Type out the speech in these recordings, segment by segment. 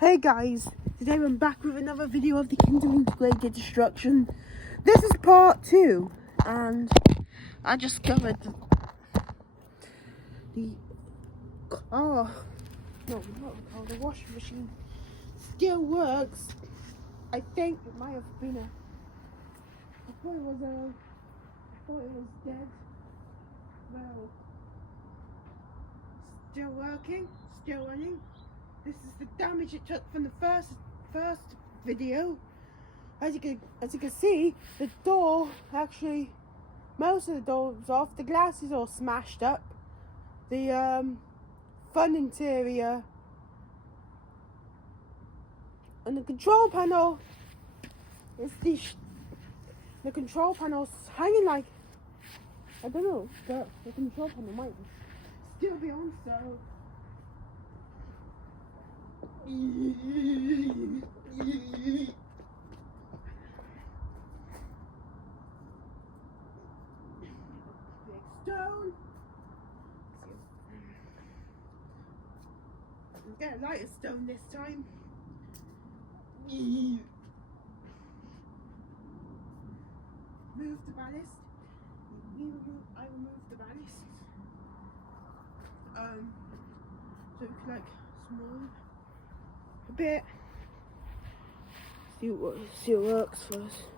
Hey guys, today I'm back with another video of the Intergraded destruction. This is part 2, and I discovered the car, no, not the car, the washing machine still works. I think it might have been I thought it was dead. Well, still working, still running. This is the damage it took from the first video. As you can see, the door actually, most of the door was off. The glass is all smashed up. The front interior and the control panel is the control panel's hanging like, I don't know, but the control panel might still be on, so stone. I'm getting a lighter stone this time. Move the ballast. I removed the ballast. So it could like smooth a bit. See what works first.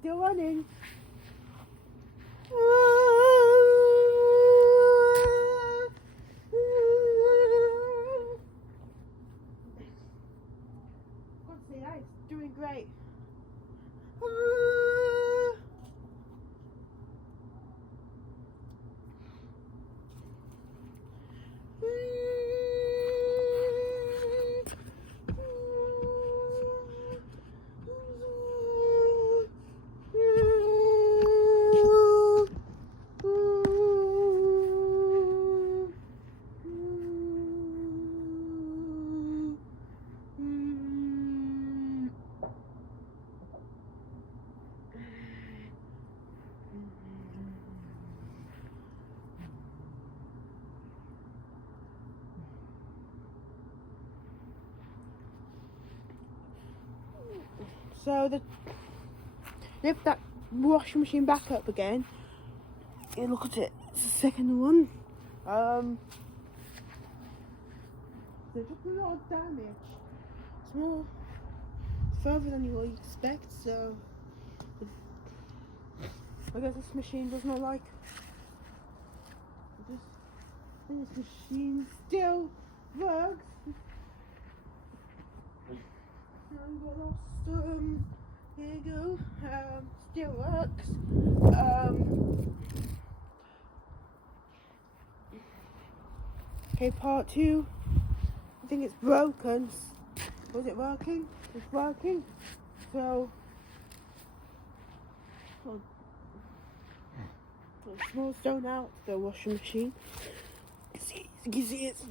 Still running. It's doing great. So lift that washing machine back up again. Yeah, look at it. It's the second one. There's just a lot of damage. It's more further than you would expect. So I guess this machine does not like. This machine still works. Here you go. Still works. Okay, part 2. I think it's broken. Was it working? It's working. So, small stone out the washing machine. You can see it's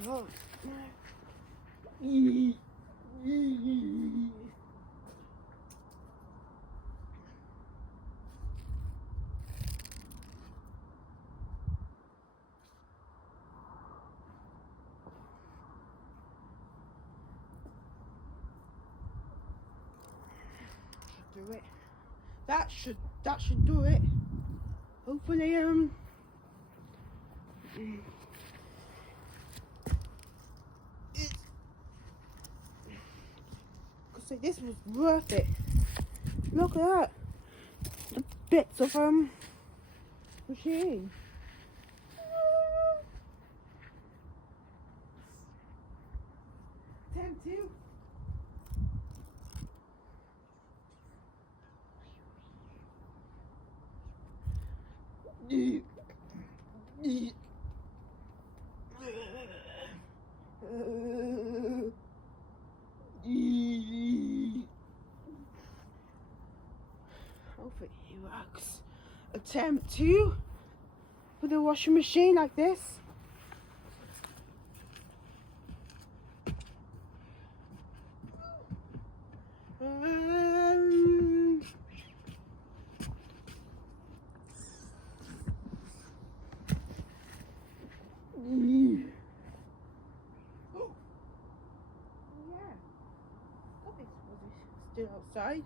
do it. That should do it. Hopefully, so this was worth it. Look at that. The bits of machine. Attempt to. Hopefully it works. Attempt to with a washing machine like this. Still outside.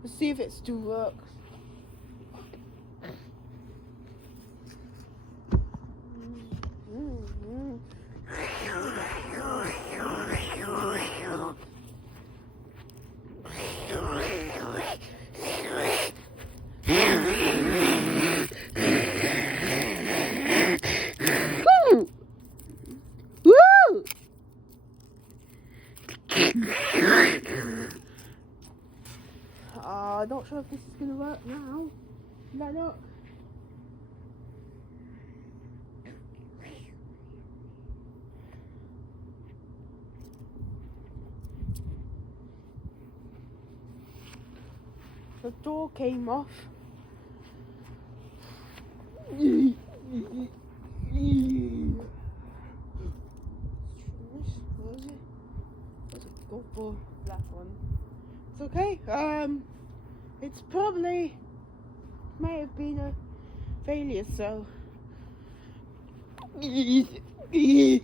Let's see if it still works. I'm not sure if this is going to work now. No, look. The door came off. Where is it? Go for that one. It's okay. It's probably may have been a failure, so the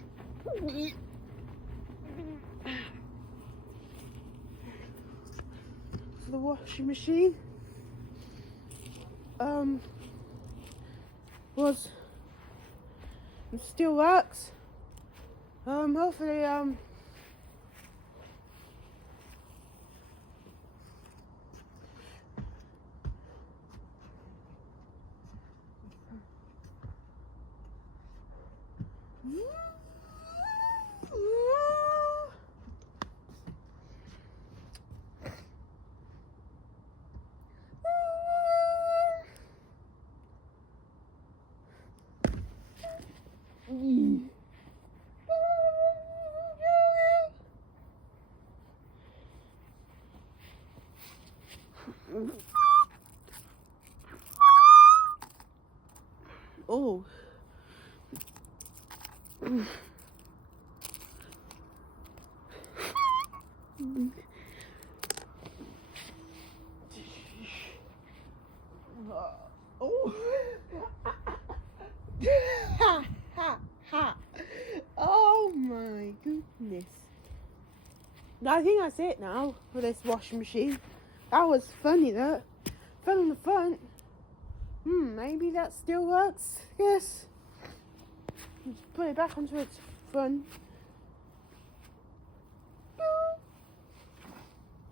washing machine was and still works. Hopefully oh. Oh. Ha ha ha. Oh my goodness. I think that's it now for this washing machine. That was funny, that. Fell on the front. Maybe that still works. Yes. Just put it back onto its front.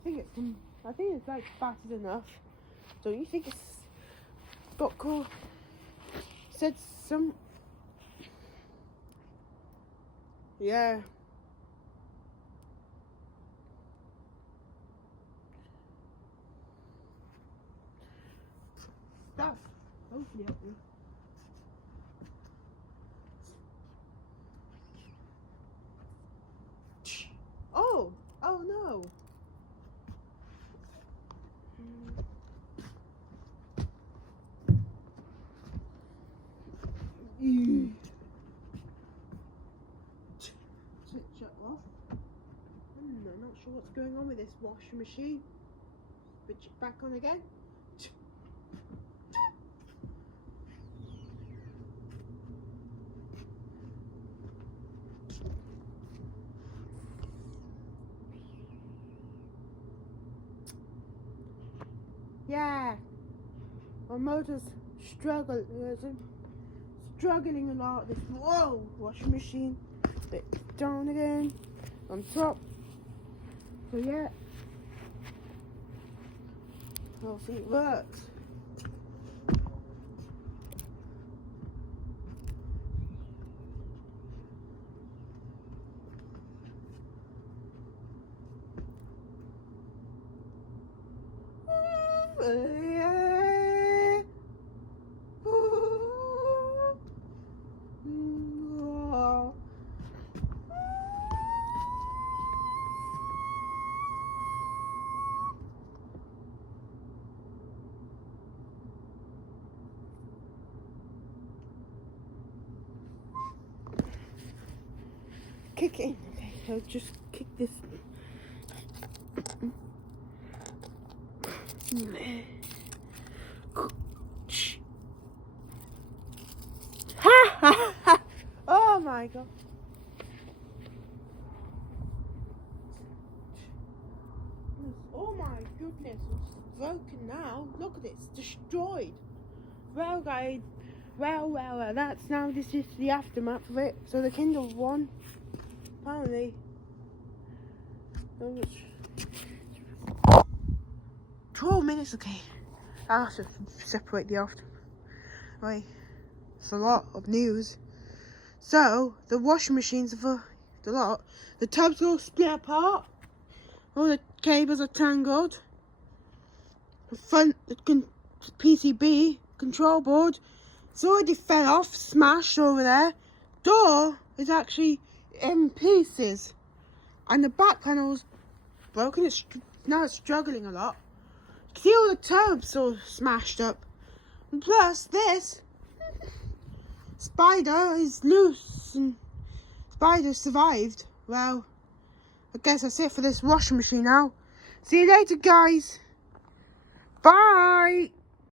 I think it's like battered enough. Don't you think it's got cool? Said some. Yeah. Stuff. Hopefully help me. Oh no. going on with this washing machine. Switch it back on again. Yeah, my motor's struggling a lot. This washing machine, bit down again, on top. So yeah, we'll see it works. Kick it in. Okay, so just kick this. Ha ha ha! Oh my god. Oh my goodness, it's broken now. Look at it, it's destroyed. Well guys, well, that's now, this is the aftermath of it. So the Kindle won. Apparently. 12 minutes, okay. I'll have to separate the after. Right. It's a lot of news. So, the washing machines are the lot. The tubs all split apart. All the cables are tangled. The front PCB control board, it's already fell off, smashed over there. Door is actually in pieces. And the back panel's broken. It's now it's struggling a lot. See all the tubs all smashed up. And plus this spider is loose and spider survived. Well, I guess that's it for this washing machine now. See you later, guys. Bye.